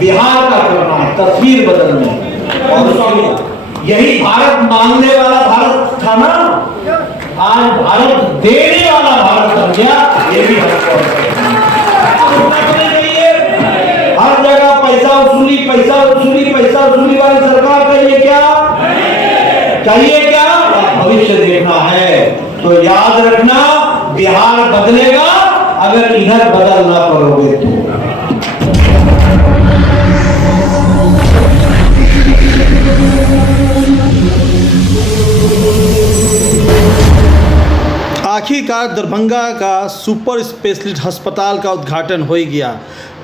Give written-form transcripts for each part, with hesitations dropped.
बिहार का करना है, तस्वीर बदलनी है। और यही भारत मांगने वाला भारत था ना, आज भारत देने वाला भारत बन गया। ये भी हर जगह पैसा वसूली वाली सरकार चाहिए क्या? चाहिए क्या? भविष्य देखना है तो याद रखना, बिहार बदलेगा अगर इधर बदल ना करोगे तो। आखिरकार दरभंगा का सुपर स्पेशलिस्ट अस्पताल का उद्घाटन हो गया।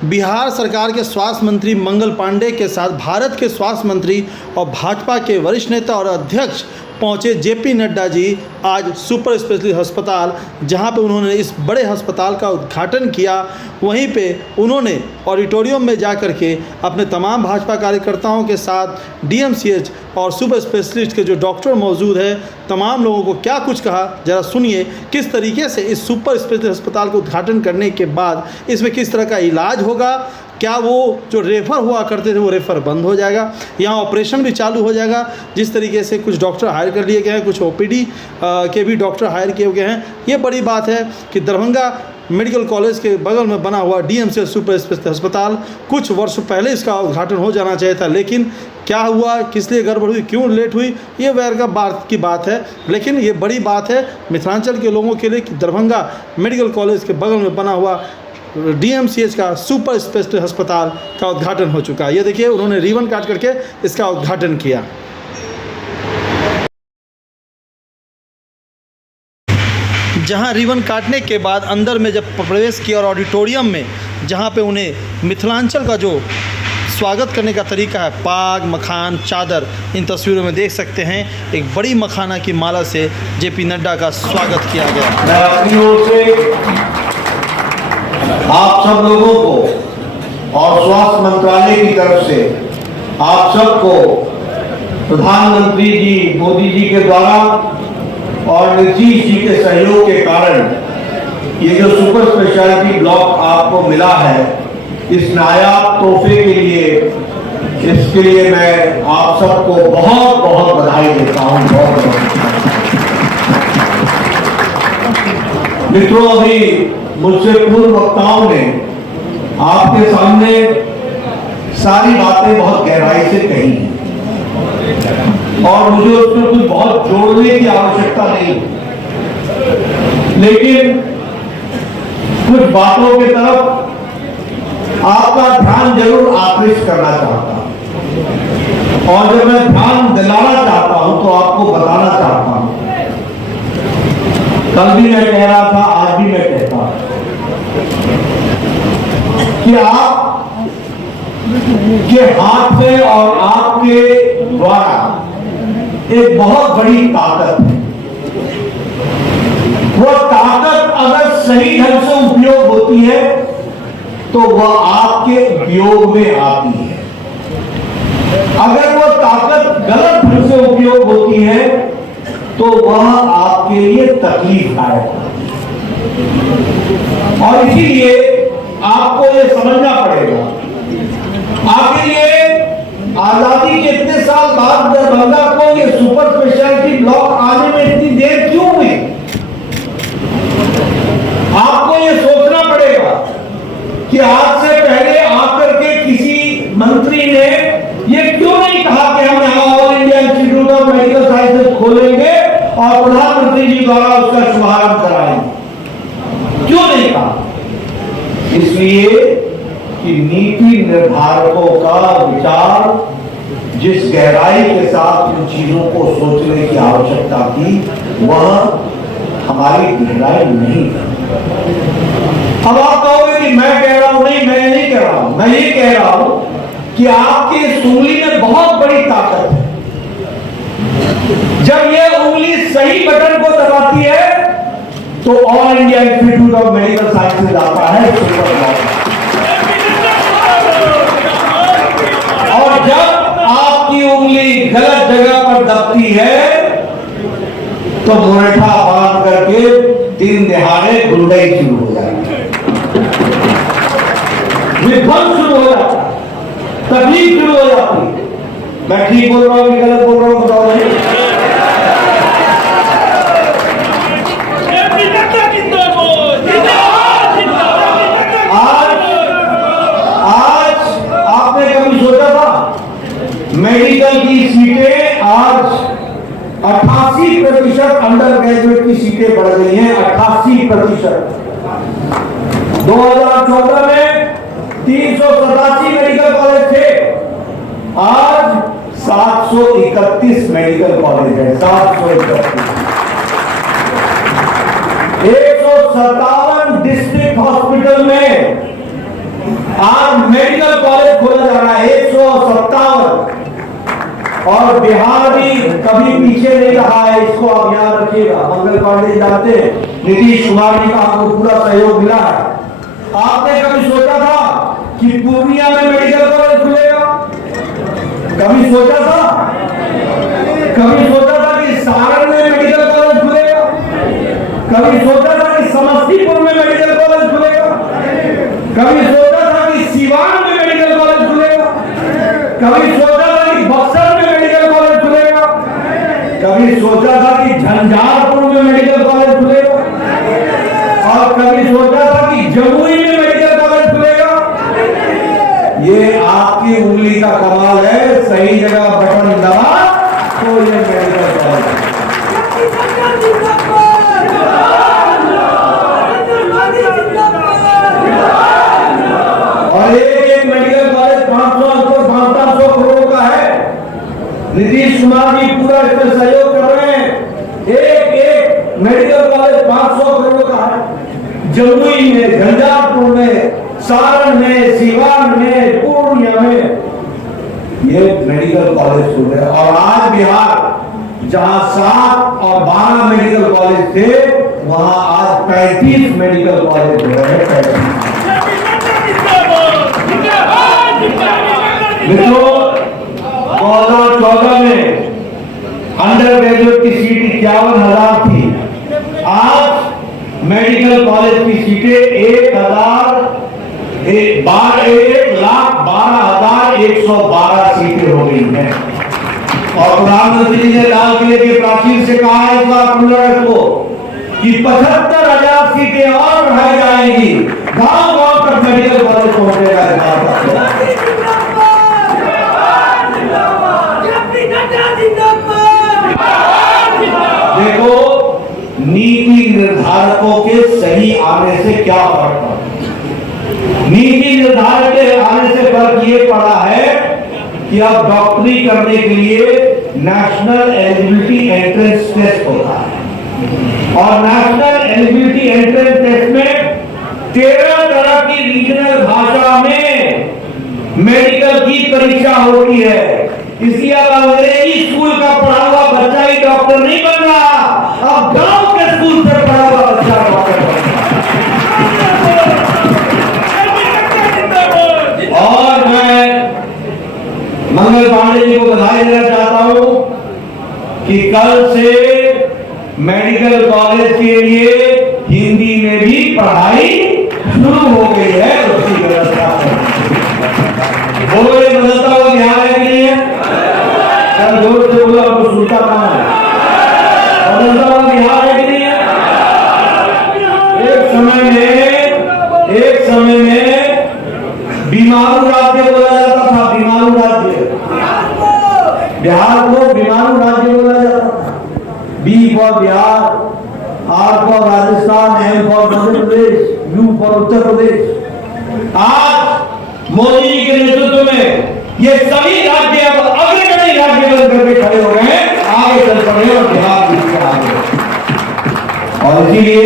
बिहार सरकार के स्वास्थ्य मंत्री मंगल पांडे के साथ भारत के स्वास्थ्य मंत्री और भाजपा के वरिष्ठ नेता और अध्यक्ष पहुंचे जेपी नड्डा जी आज सुपर स्पेशलिस्ट अस्पताल, जहां पे उन्होंने इस बड़े अस्पताल का उद्घाटन किया। वहीं पे उन्होंने ऑडिटोरियम में जा कर के अपने तमाम भाजपा कार्यकर्ताओं के साथ डीएमसीएच और सुपर स्पेशलिस्ट के जो डॉक्टर मौजूद है तमाम लोगों को क्या कुछ कहा, ज़रा सुनिए किस तरीके से इस सुपर स्पेशलिस्ट अस्पताल को उद्घाटन करने के बाद इसमें किस तरह का इलाज होगा, क्या वो जो रेफ़र हुआ करते थे वो रेफ़र बंद हो जाएगा, यहाँ ऑपरेशन भी चालू हो जाएगा। जिस तरीके से कुछ डॉक्टर हायर कर लिए गए हैं, कुछ ओपीडी के भी डॉक्टर हायर किए गए हैं। ये बड़ी बात है कि दरभंगा मेडिकल कॉलेज के बगल में बना हुआ डीएमसीएच सुपर स्पेशलिस्ट अस्पताल कुछ वर्ष पहले इसका उद्घाटन हो जाना चाहिए था, लेकिन क्या हुआ, किस लिए गड़बड़ हुई, क्यों लेट हुई, ये वैर का बात की बात है। लेकिन ये बड़ी बात है मिथिलांचल के लोगों के लिए कि दरभंगा मेडिकल कॉलेज के बगल में बना हुआ डीएमसीएच का सुपर स्पेशलिस्ट अस्पताल का उद्घाटन हो चुका है। ये देखिए उन्होंने रिबन काट करके इसका उद्घाटन किया। जहां रिबन काटने के बाद अंदर में जब प्रवेश किया और ऑडिटोरियम में जहां पे उन्हें मिथिलांचल का जो स्वागत करने का तरीका है, पाग, मखान, चादर, इन तस्वीरों में देख सकते हैं एक बड़ी मखाना की माला से जेपी नड्डा का स्वागत किया गया। मैं अपनी ओर से आप सब लोगों को और स्वास्थ्य मंत्रालय की तरफ से आप सबको प्रधानमंत्री जी मोदी जी के द्वारा और नीतीश जी के सहयोग के कारण ये जो सुपर स्पेशलिटी ब्लॉक आपको मिला है, इस नायाब तोहफे के लिए, इसके लिए मैं आप सबको बहुत बहुत बधाई देता हूँ। बहुत मित्रों, अभी मुझसे पूर्व वक्ताओं ने आपके सामने सारी बातें बहुत गहराई से कही और मुझे उसमें कुछ बहुत जोड़ने की आवश्यकता नहीं, लेकिन कुछ बातों की तरफ आपका ध्यान जरूर आकृष्ट करना चाहता हूं। और जब मैं ध्यान दिलाना चाहता हूं तो आपको बताना चाहता हूं, कल भी मैं कह रहा था, आज भी मैं कहता हूं कि आप के हाथ से और आपके द्वारा एक बहुत बड़ी ताकत है। वो ताकत अगर सही ढंग से उपयोग होती है तो वह आपके उपयोग में आती है। अगर वो ताकत गलत ढंग से उपयोग होती है तो वह आपके लिए तकलीफदायक है। और इसीलिए आपको ये समझना पड़ेगा, आखिर ये आजादी के इतने साल बाद दरभंगा को ये सुपर स्पेशलिटी ब्लॉक आने में इतनी देर क्यों हुई? आपको ये सोचना पड़ेगा कि आज से पहले आकर के किसी मंत्री ने ये क्यों नहीं कहा कि हम यहां all India institute of medical sciences खोलेंगे और प्रधानमंत्री जी द्वारा उसका शुभारंभ कराएंगे? क्यों नहीं कहा? इसलिए कि नीति निर्धारकों का विचार जिस गहराई के साथ इन चीजों को सोचने की आवश्यकता थी, वह हमारी गहराई नहीं थी। अब आप कहोगे कि मैं कह रहा हूं, नहीं मैं नहीं कह रहा हूं, मैं ये कह रहा हूं कि आपकी इस उंगली में बहुत बड़ी ताकत है। जब ये उंगली सही बटन को दबाती है तो all India institute of medical sciences आता है सुपर ब्लॉक। और जब आपकी उंगली गलत जगह पर दबती है तो मुरठा बांध करके दिन दिहाड़े गुंडाई शुरू हो जाती है, विध्वंस शुरू हो जाता है। तकलीफ शुरू हो जाती है। मैं ठीक बोल रहा हूँ कि गलत बोल रहा हूँ, बताओ भाई। आज आपने कभी सोचा था मेडिकल की सीटें आज 88% अंडर ग्रेजुएट की सीटें बढ़ गई हैं, 88%। 2014 में 387 मेडिकल कॉलेज थे, आज 731 मेडिकल कॉलेज है। 731 157 डिस्ट्रिक्ट हॉस्पिटल में आज मेडिकल कॉलेज खोला जा रहा है, 157। और बिहार भी कभी पीछे नहीं रहा है, इसको आप याद रखिएगा। मंगल पांडे जानते हैं, नीतीश कुमार जी का आपको पूरा सहयोग मिला है। आपने कभी सोचा था कि पूर्णिया में मेडिकल कॉलेज खुलेगा? कभी सोचा था? कभी सोचा था कि सारण में मेडिकल कॉलेज खुलेगा? कभी सोचा था कि समस्तीपुर में मेडिकल कॉलेज खुलेगा? कभी सोचा था कि सीवान में मेडिकल कॉलेज खुलेगा? कभी सोचा था कि बक्सर में मेडिकल कॉलेज खुलेगा? कभी सोचा था कि झंझारपुर में मेडिकल कॉलेज खुलेगा? और कभी सोचा था कि जमुई में मेडिकल कॉलेज खुलेगा? ये आपकी उंगली का कमाल है, सही जगह बटन दबा तो ये मेडिकल कॉलेज। और एक मेडिकल कॉलेज 500 करोड़ का है। नीतीश कुमार जी पूरा इसमें सहयोग कर रहे हैं। एक मेडिकल कॉलेज 500 करोड़ का है। जमुई में, झंझारपुर में, सारण में, सीवान में, पूर्णिया में ये मेडिकल कॉलेज खुल रहे। और आज बिहार जहां 7 और 12 मेडिकल कॉलेज थे, वहां आज 35 मेडिकल कॉलेज हो रहे हैं। 35। मित्रों, 2014 में अंडर ग्रेजुएट की सीट 51,000 थी। आज मेडिकल कॉलेज की सीटें 1,12,112 सीटें हो गई हैं। और प्रधानमंत्री जी ने लाल किले के प्राचीर से कहा है इस बार को कि 75,000 सीटें और बढ़ाई जाएंगी। गांव-गांव तक मेडिकल कॉलेज पहुंचेगा। देखो, नीति निर्धारकों के सही आने से क्या फर्क पड़ा? नीति निर्धारक के आने से फर्क ये पड़ा है कि अब डॉक्टरी करने के लिए नेशनल एलिजिबिलिटी एंट्रेंस टेस्ट होता है। और नेशनल एलिजिबिलिटी एंट्रेंस टेस्ट में 13 तरह की रीजनल भाषा में मेडिकल की परीक्षा होती है। इसलिए अब अंग्रेजी स्कूल का पढ़ा हुआ बच्चा ही डॉक्टर नहीं बन रहा, अब गांव के स्कूल से पढ़ा हुआ बच्चा डॉक्टर बन रहा। और मैं मंगल पांडे जी को बधाई देना चाहता हूं कि कल से मेडिकल कॉलेज के लिए हिंदी में भी पढ़ाई शुरू हो गई है। उसकी व्यवस्था बोलो, ये बदलता हुआ बिहार है कि नहीं है? जोर से बोलो, आपको सुनता कहां है? बदलता हुआ बिहार है कि नहीं है? एक समय में बीमारू राज्य बोला जाता था। बीमारू राज्य, बिहार को बीमारू राज्य बोला जाता था। B for Bihar, R for Rajasthan, M for Madhya Pradesh, U for Uttar Pradesh. आज मोदी जी के नेतृत्व में ये सभी राज्य अब अग्रणी राज्य बन करके खड़े हो गए हैं, आगे चल पड़े और बिहार भी आगे। और इसीलिए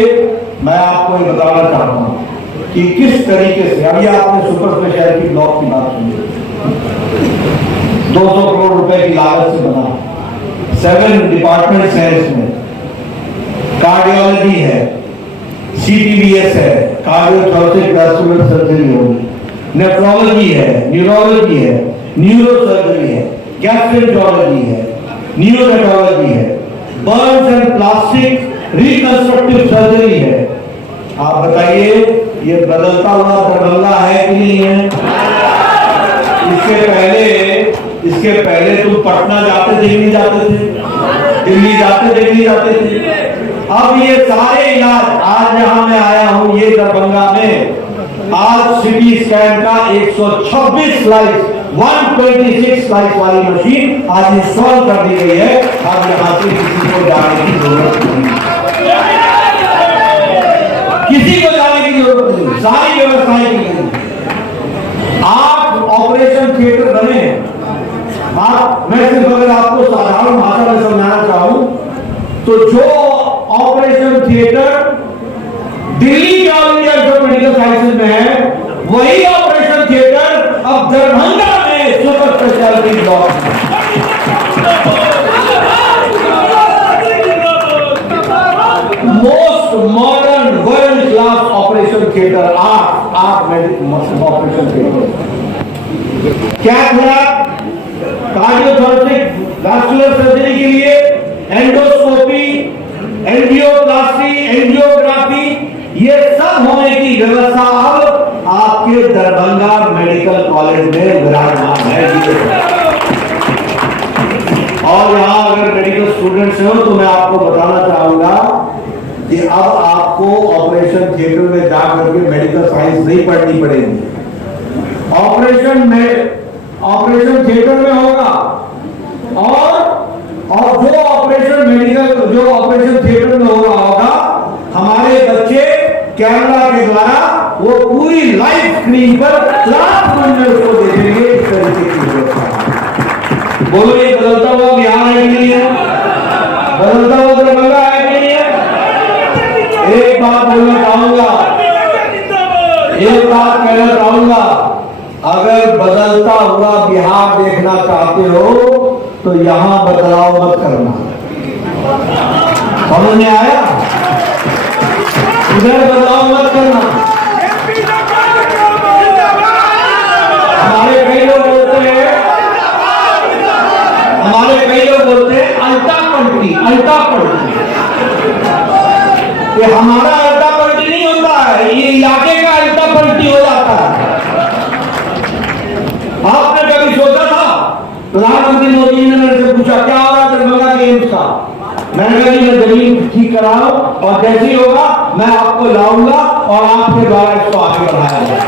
मैं आपको ये बताना चाहता हूं कि किस तरीके से अभी आपने सुपर स्पेशलिटी ब्लॉक की बात सुनी, 200 करोड़ रुपए की लागत से बना, 7 डिपार्टमेंट्स हैं इसमें। कार्डियोलॉजी है, CTBS है, कार्डियोथोरेसिक वैस्कुलर सर्जरी होगी, नेफ्रोलॉजी है, न्यूरोलॉजी है, न्यूरो सर्जरी है, गैस्ट्रोएंटरोलॉजी है, न्यूरोनेटोलॉजी है, Burns and plastic reconstructive surgery है। आप बताइए, ये बदलता हुआ दरभंगा है कि नहीं है? इसके पहले तुम पटना जाते थे नहीं जाते थे, दिल्ली जाते थे नहीं जाते थे। अब ये सारे इलाज, आज यहां मैं आया हूं ये दरभंगा में, आज सिटी स्कैन का 126 स्लाइस 126 स्लाइस वाली मशीन आज इंस्टॉल कर दी गई है। अब यहां से किसी को जाने की जरूरत नहीं, किसी को जाने की जरूरत नहीं, सारी व्यवस्थाएं की गई। आप ऑपरेशन थिएटर बने, आप, मैं सिर्फ अगर आपको साधारण भाषा में समझाना चाहूं तो जो ऑपरेशन थिएटर दिल्ली के all India institute of medical sciences में है, वही ऑपरेशन थिएटर अब दरभंगा में सुपर स्पेशलिटी ब्लॉक है। Most modern world class operation theatre, आठ मेडिकल ऑपरेशन थिएटर। क्या था? कार्डियोथोरेसिक वैस्कुलर सर्जरी के लिए एंडोस्कोपी, एंजियोप्लास्टी, एंजियोग्राफी, ये सब होने की व्यवस्था अब आपके दरभंगा मेडिकल कॉलेज में विराजमान है। और यहां अगर मेडिकल स्टूडेंट्स हो तो मैं आपको बताना चाहूंगा कि अब आपको ऑपरेशन थिएटर में जाकर के मेडिकल साइंस नहीं पढ़नी पड़ेगी। ऑपरेशन थिएटर में होगा और जो ऑपरेशन थिएटर में हो रहा होगा, हमारे बच्चे कैमरा के द्वारा वो पूरी लाइव स्क्रीन पर क्लासरूम में उसको देखेंगे। इस तरीके की व्यवस्था। बोलो, ये बदलता हुआ बिहार है कि नहीं है? बदलता हुआ दरभंगा है कि नहीं है? एक बात बोलना चाहूंगा, एक बात कहना चाहूंगा, अगर बदलता हुआ बिहार देखना चाहते हो तो यहां बदलाव मत करना। समझ में आया? उधर बदलाव मत करना। हमारे कई लोग बोलते हैं अल्टा पलटी, ये हमारा अल्टा पलटी नहीं होता है, ये इलाके का अल्टा पलटी हो जाता है। आपने कभी सोचा था? प्रधानमंत्री मोदी जी ने मेरे से पूछा क्या हो रहा है दरभंगा के एम्स का? मैंने कहा मैं जमीन ठीक कराऊं और जैसे ही होगा मैं आपको लाऊंगा और आपके द्वारा इसको आगे बढ़ाया जाएगा।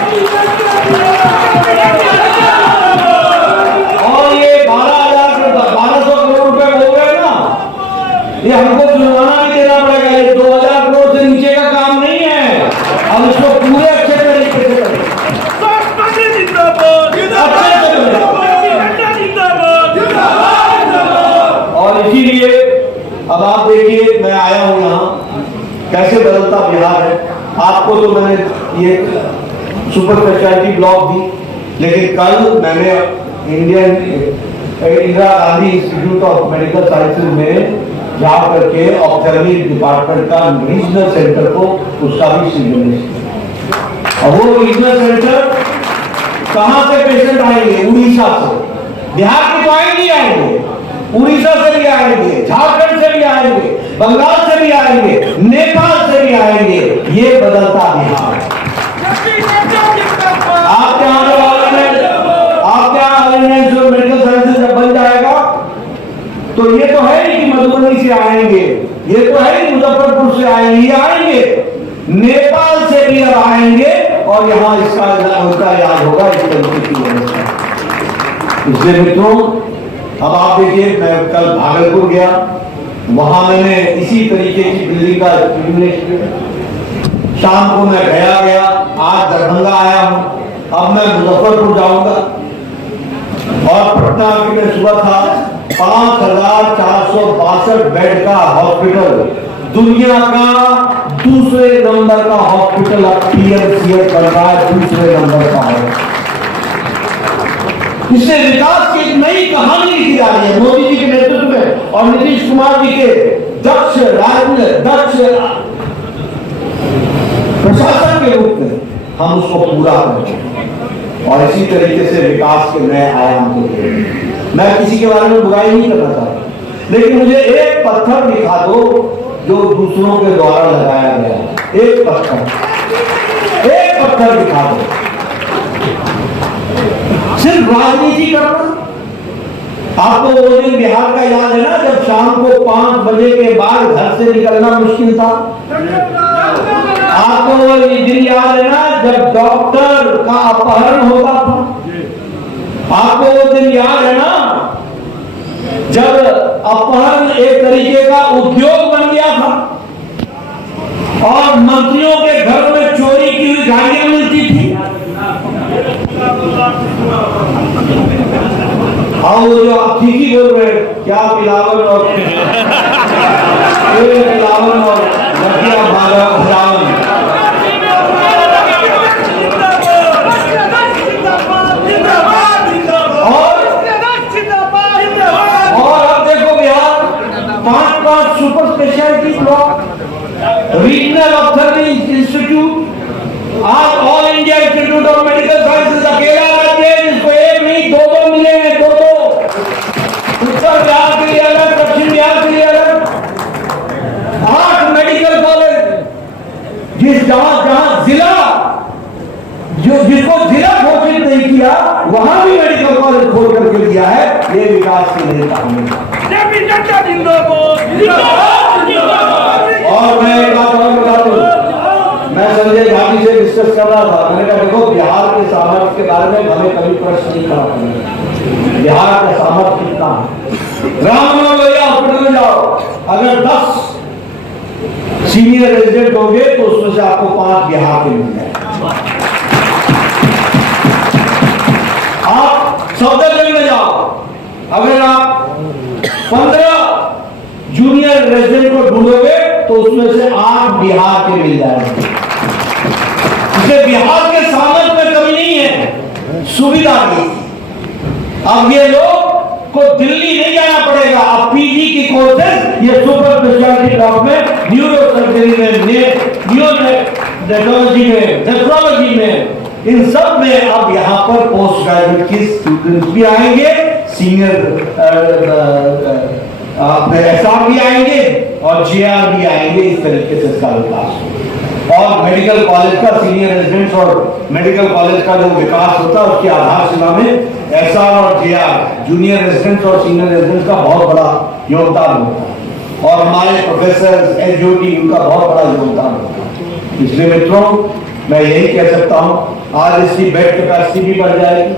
और ये 1200 करोड़ रुपए बोल रहे हैं ना, ये हमको जुर्माना भी देना पड़ेगा। ये 2000 करोड़ से नीचे का काम नहीं है। अब इसको पूरे अच्छे तरीके से करें, और इसीलिए अब आप देखिए मैं आया हूं यहां, कैसे बदलता बिहार है। आपको तो मैंने ये सुपर स्पेशलिटी ब्लॉक दी, लेकिन कल मैंने Indira Gandhi institute of medical sciences में जा करके ऑप्थेल्मी डिपार्टमेंट का रीजनल सेंटर को उसका भी शिलान्यास किया। और वो रीजनल सेंटर कहां से पेशेंट आएंगे? उड़ीसा से। बिहार के तो आएंगे, उड़ीसा से भी आएंगे, झारखंड से भी आएंगे, बंगाल से भी आएंगे, नेपाल से भी आएंगे। ये बदलता बिहार। आपके आने वाले जो मेडिकल साइंसेज जब बन जाएगा तो ये तो है नहीं कि मधुबनी से आएंगे, ये तो है नहीं मुजफ्फरपुर से आएंगे, ये आएंगे नेपाल से भी अब आएंगे और यहाँ इसका उनका इलाज होगा। इस तरीके की व्यवस्था। इसलिए मित्रों, अब आप देखिए मैं कल भागलपुर गया, वहां मैंने इसी तरीके की बिल्डिंग का शाम को मैं गया, आज दरभंगा आया हूं, अब मैं मुजफ्फरपुर जाऊंगा और पटना में सुबह था 5462 बेड का हॉस्पिटल, दुनिया का दूसरे नंबर का हॉस्पिटल अब पीएमसीएच बन रहा है, दूसरे नंबर का है। इससे विकास की एक नई कहानी लिखी जा रही है मोदी जी के नेतृत्व में और नीतीश कुमार जी के दक्ष प्रशासन के रूप में हम उसको पूरा करें और इसी तरीके से विकास के नए आयाम को दें। मैं किसी के बारे में बुराई नहीं करना चाहता, लेकिन मुझे एक पत्थर दिखा दो जो दूसरों के द्वारा लगाया गया। एक पत्थर दिखा दो। सिर्फ राजनीति करना। आपको वो दिन बिहार का याद है ना, जब शाम को 5 बजे के बाद घर से निकलना मुश्किल था। आपको वो दिन याद है ना, जब डॉक्टर का अपहरण होता था। आपको वो दिन याद है ना, जब अपहरण एक तरीके का उद्योग बन गया था और मंत्रियों के घर में चोरी की हुई गाड़ियां मिलती थी। और वो जो आप ठीक ही बोल रहे क्या पिलावन और पिलावन और भजावन। और अब देखो Bihar 5 super speciality block, regional ophthalmic institute, आज all India institute of medical sciences अकेला राज्य है जिसको एक नहीं 2 मिले हैं। 2 उत्तर बिहार के लिए अलग, दक्षिण बिहार के लिए अलग 8 मेडिकल कॉलेज, जहां जिला जिसको जिला घोषित नहीं किया वहां भी मेडिकल कॉलेज खोल करके दिया है। ये विकास की नई कहानी। और मैं एक बात और बता दूं, मैं संजय गांधी से डिस्कस कर रहा था। मैंने कहा देखो बिहार के सामर्थ्य के बारे में हमें कभी प्रश्न नहीं खड़ा करना। बिहार का सामर्थ्य कितना है। राम मनोहर लोहिया हॉस्पिटल में जाओ, अगर 10 सीनियर रेजिडेंट होंगे तो उसमें से आपको 5 बिहार के मिल जाए। आप सफदरजंग में जाओ, अगर आप 15 जूनियर रेजिडेंट को ढूंढोगे तो उसमें से 8 बिहार के मिल जाएंगे। इसे बिहार के सामर्थ्य में कमी नहीं है, सुविधा की। अब ये लोग को दिल्ली नहीं जाना पड़ेगा। अब पीजी की कोर्सेज ये सुपर स्पेशलिटी ब्लॉक में, न्यूरो सर्जरी में, न्यूरोलॉजी में, नेफ्रोलॉजी में, इन सब में अब यहाँ पर पोस्ट ग्रेजुएट की स्टूडेंट्स भी आएंगे, सीनियर एसआर भी आएंगे और जेआर भी आएंगे। इस तरीके से इसका विकास और मेडिकल कॉलेज का सीनियर रेजिडेंट्स और मेडिकल कॉलेज का जो विकास होता है उसकी आधारशिला में एसआर और जेआर, जूनियर रेजिडेंट्स और सीनियर रेजिडेंट्स का बहुत बड़ा योगदान होता है और हमारे प्रोफेसर एचओडी उनका बहुत बड़ा योगदान होता है। इसलिए मित्रों मैं यही कह सकता हूँ, आज इसकी बेड कैपेसिटी भी बढ़ जाएगी,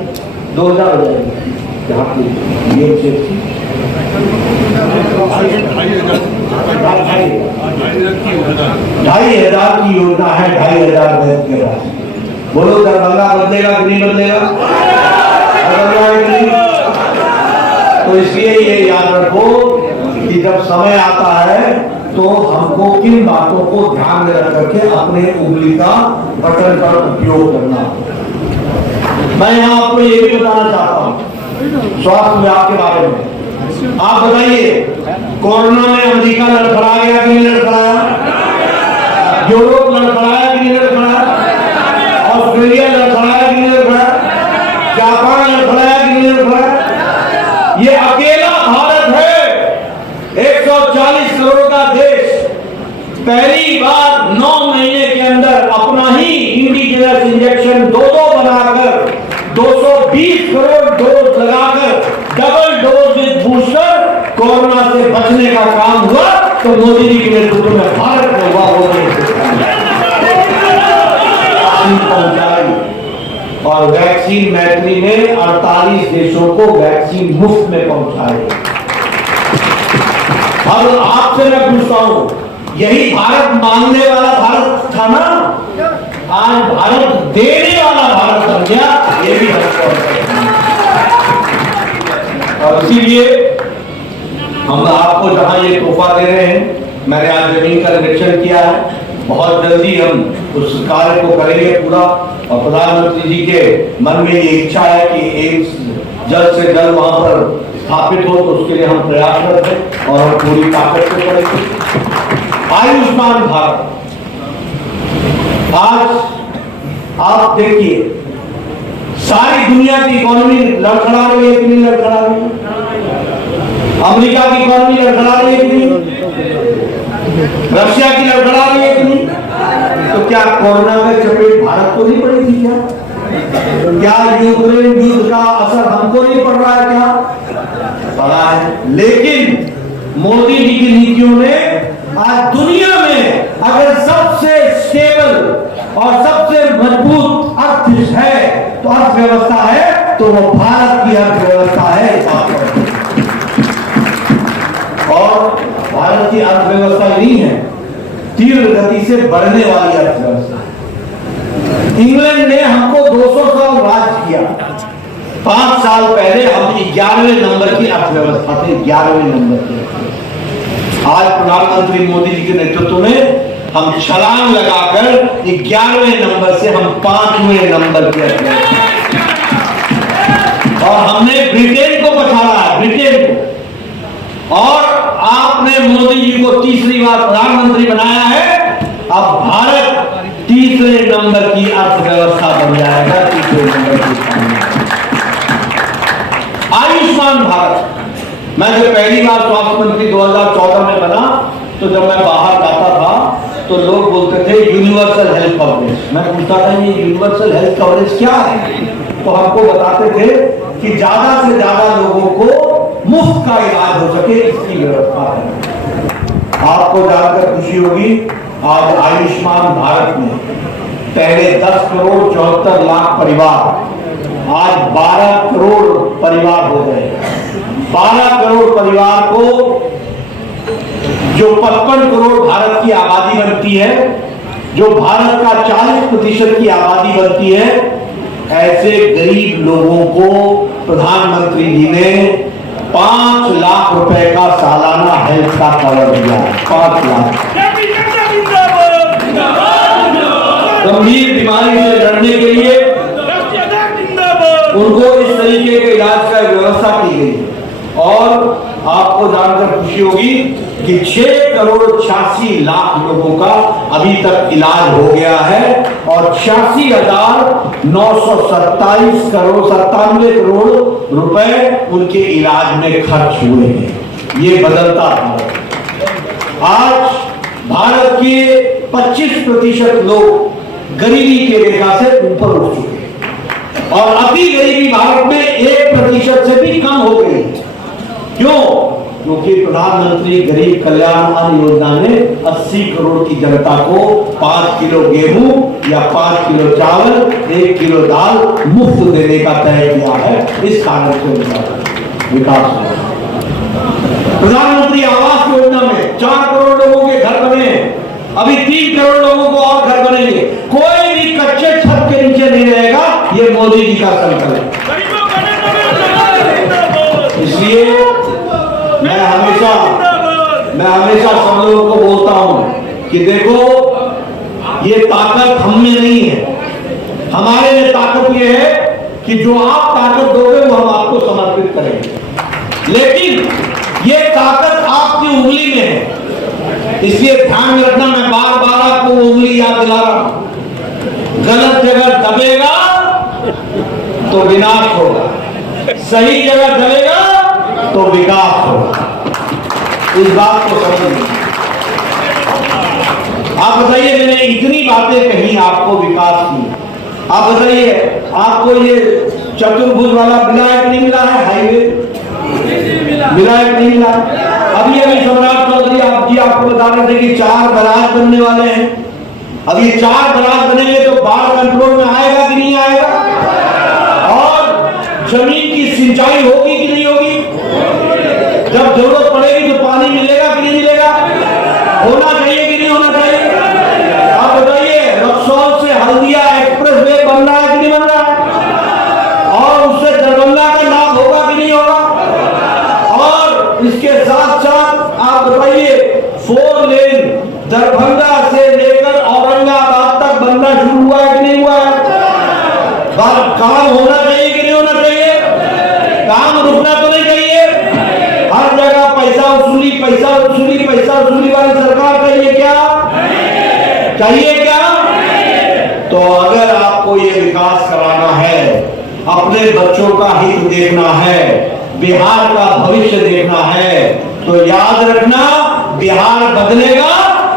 2000 हो जाएगी। जहाँ की 2,500 की योजना है, 2,500 बेड के बाद। बोलो दरभंगा बदलेगा कि नहीं बदलेगा? तो इसलिए ये याद रखो कि जब समय आता है तो हमको किन बातों को ध्यान में रख करके अपने उंगली का बटन का उपयोग करना। मैं यहाँ आपको ये भी बताना चाहता हूँ स्वास्थ्य विभाग के बारे में। आप बताइए, कोरोना में अमेरिका लड़खड़ा गया कि नहीं लड़खड़ाया? यूरोप लड़खड़ाया कि नहीं लड़खड़ाया? ऑस्ट्रेलिया लड़खड़ाया कि नहीं लड़खड़ाया? जापान लड़खड़ाया कि नहीं लड़खड़ाया? ये अकेला भारत है, 140 करोड़ का देश, पहली बार 9 महीने के अंदर अपना ही इंडिजिनस इंजेक्शन 2 बनाकर 220 करोड़ डोज लगाकर double dose with booster corona से बचने का काम हुआ। तो मोदी जी के नेतृत्व में भारत में हुआ वो पहुंचाई और वैक्सीन मैत्री ने 48 देशों को वैक्सीन मुफ्त में पहुंचाई। अब आपसे मैं पूछता हूं, यही भारत मांगने वाला भारत था ना, आज भारत देने वाला भारत बन गया। ये भी और इसीलिए हम आपको जहां ये तोहफा दे रहे हैं, मैंने आज जमीन का निरीक्षण किया है, बहुत जल्दी हम उस कार्य को करेंगे पूरा। और प्रधानमंत्री जी के मन में ये इच्छा है कि एम्स जल्द से जल्द वहां पर स्थापित हो, तो उसके लिए हम प्रयासरत हैं और हम पूरी ताकत से करेंगे। आयुष्मान भारत, आज आप देखिए सारी दुनिया की इकोनॉमी लड़खड़ा रही है कि नहीं लड़खड़ा रही है? अमेरिका की इकोनॉमी लड़खड़ा रही है कि नहीं? रशिया की लड़खड़ा रही है कि नहीं? तो क्या कोरोना में चपेट भारत को नहीं पड़ी थी क्या? क्या यूक्रेन युद्ध का असर हमको नहीं पड़ रहा है? क्या पड़ा है। लेकिन मोदी जी की नीतियों ने आज दुनिया में अगर सबसे स्टेबल और सबसे मजबूत अर्थ है तो अर्थव्यवस्था है तो वो भारत की अर्थव्यवस्था है। और भारत की अर्थव्यवस्था नहीं है, तीव्र गति से बढ़ने वाली अर्थव्यवस्था। इंग्लैंड ने हमको 200 साल राज किया। 5 साल पहले हम 11वें नंबर की अर्थव्यवस्था थे, 11वें नंबर की। आज प्रधानमंत्री मोदी जी के नेतृत्व में हम छलांग लगाकर 11वें नंबर से हम 5वें नंबर की अर्थव्यवस्था, और हमने ब्रिटेन को पछाड़ा है, ब्रिटेन को। और आपने मोदी जी को तीसरी बार प्रधानमंत्री बनाया है। अब भारत तीसरे नंबर की अर्थव्यवस्था बन जाएगा, तीसरे नंबर की। आयुष्मान भारत, मैं जब पहली बार स्वास्थ्य मंत्री 2014 में बना तो जब मैं बाहर जाता था तो लोग बोलते थे यूनिवर्सल हेल्थ कवरेज। मैं पूछता था ये यूनिवर्सल हेल्थ कवरेज क्या है? तो हमको बताते थे कि ज्यादा से ज्यादा लोगों को मुफ्त का इलाज हो सके, इसकी व्यवस्था है। आपको जानकर खुशी होगी, आज आयुष्मान भारत में पहले 10 करोड़ 74 लाख परिवार आज 12 करोड़ परिवार हो गए। 12 करोड़ परिवार को, जो 55 करोड़ भारत की आबादी बनती है, जो भारत का 40% की आबादी बनती है, ऐसे गरीब लोगों को प्रधानमंत्री जी ने 5 लाख रुपए का सालाना हेल्थ का कवर दिया। 5 लाख। गंभीर बीमारी से लड़ने के लिए उनको इस तरीके के इलाज का व्यवस्था की गई। और आपको जानकर खुशी होगी कि 6 करोड़ 86 लाख लोगों का अभी तक इलाज हो गया है और 86,927 करोड़ 97 करोड़ रुपए उनके इलाज में खर्च हुए हैं। ये बदलता भारत। आज भारत के 25% लोग गरीबी के रेखा से ऊपर उठ चुके हैं और अति गरीबी भारत में 1% से भी कम हो गई। क्यों? क्योंकि प्रधानमंत्री गरीब कल्याण अन्न योजना ने 80 करोड़ की जनता को 5 किलो गेहूं या 5 किलो चावल, 1 किलो दाल मुफ्त देने का तय किया है। इस कारण से विकास हुआ। प्रधानमंत्री आवास योजना में 4 करोड़ लोगों के घर बने, अभी 3 करोड़ लोगों को और घर बनेंगे। कोई भी कच्चे छत के नीचे नहीं रहेगा, ये मोदी जी का संकल्प है। इसलिए मैं हमेशा सब लोगों को बोलता हूं कि देखो, ये ताकत हम में नहीं है, हमारे में ताकत ये है कि जो आप ताकत दोगे वो हम आपको समर्पित करेंगे। लेकिन ये ताकत आपकी उंगली में है, इसलिए ध्यान रखना। मैं बार बार आपको उंगली याद दिला रहा हूं। गलत जगह दबेगा तो विनाश होगा, सही जगह दबेगा तो विकास होगा। इस बात को समझिए। आप बताइए, मैंने इतनी बातें कही आपको विकास की, आप बताइए आपको ये चतुर्भुज वाला विलायक नहीं मिला है? हाईवे विलायक नहीं मिला। अभी सम्राट चौधरी आप जी आपको बता रहे थे कि 4 बराज बनने वाले हैं। अब ये 4 बराज बनेंगे तो बाढ़ कंट्रोल में आएगा कि नहीं आएगा? और जमीन की सिंचाई होगी कि नहीं होगी? जब जरूरत पड़ेगी तो पानी मिलेगा कि नहीं मिलेगा? होना चाहिए कि नहीं होना चाहिए? आप बताइए, रक्सौल से हल्दिया एक्सप्रेस वे बन रहा है कि नहीं बन रहा है? और उससे दरभंगा का लाभ होगा कि नहीं होगा? और इसके साथ साथ आप बताइए, 4 लेन दरभंगा से लेकर औरंगाबाद तक बनना शुरू हुआ है कि नहीं हुआ है? काम होना चाहिए कि नहीं होना चाहिए? काम रुकना तो नहीं चाहिए। हर जगह पैसा वसूली वाली सरकार चाहिए क्या? चाहिए क्या? तो अगर आपको ये विकास कराना है, अपने बच्चों का हित देखना है, बिहार का भविष्य देखना है, तो याद रखना, बिहार बदलेगा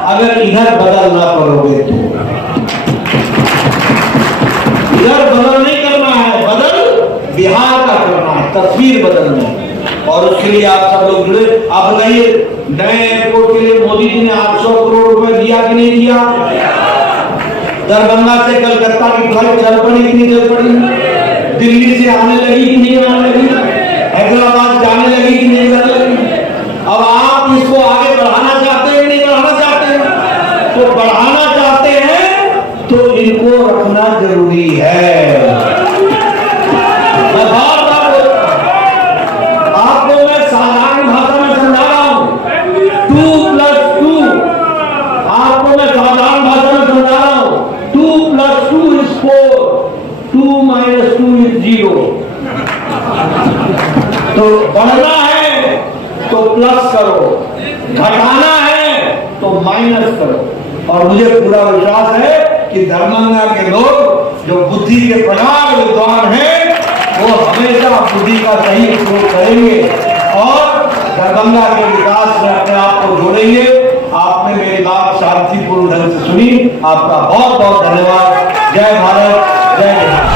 अगर इधर बदल ना करोगे तो। इधर बदल नहीं करना है, बदल बिहार का करना है, तस्वीर बदलनी है। और उसके लिए आप सब लोग जुड़े। आप बताइए, नए एयरपोर्ट के लिए मोदी जी ने 800 करोड़ रुपए दिया कि नहीं दिया? दरभंगा से कलकत्ता की फ्लाइट चल पड़ी कि नहीं चल पड़ी? दिल्ली से आने लगी कि नहीं आने लगी? हैदराबाद जाने लगी कि नहीं जाने लगी? अब आप इसको आगे बढ़ाना चाहते हैं कि नहीं बढ़ाना चाहते हैं? तो बढ़ाना चाहते हैं तो इनको रखना जरूरी है। आपको मैं साधारण भाषा में समझा रहा हूं, 2+2, आपको मैं साधारण भाषा में समझा रहा हूं, 2+2 is 4, 2 - 2 is 0। तो बढ़ना है तो प्लस करो, घटाना है तो माइनस करो। और मुझे पूरा विश्वास है कि दरभंगा के लोग जो बुद्धि के प्रगाढ़ विद्वान हैं वो हमेशा बुद्धि का सही उपयोग करेंगे और दरभंगा के विकास में अपने आप को जोड़ेंगे। आपने मेरी बात शांतिपूर्ण ढंग से सुनी, आपका बहुत बहुत धन्यवाद। जय भारत, जय बिहार।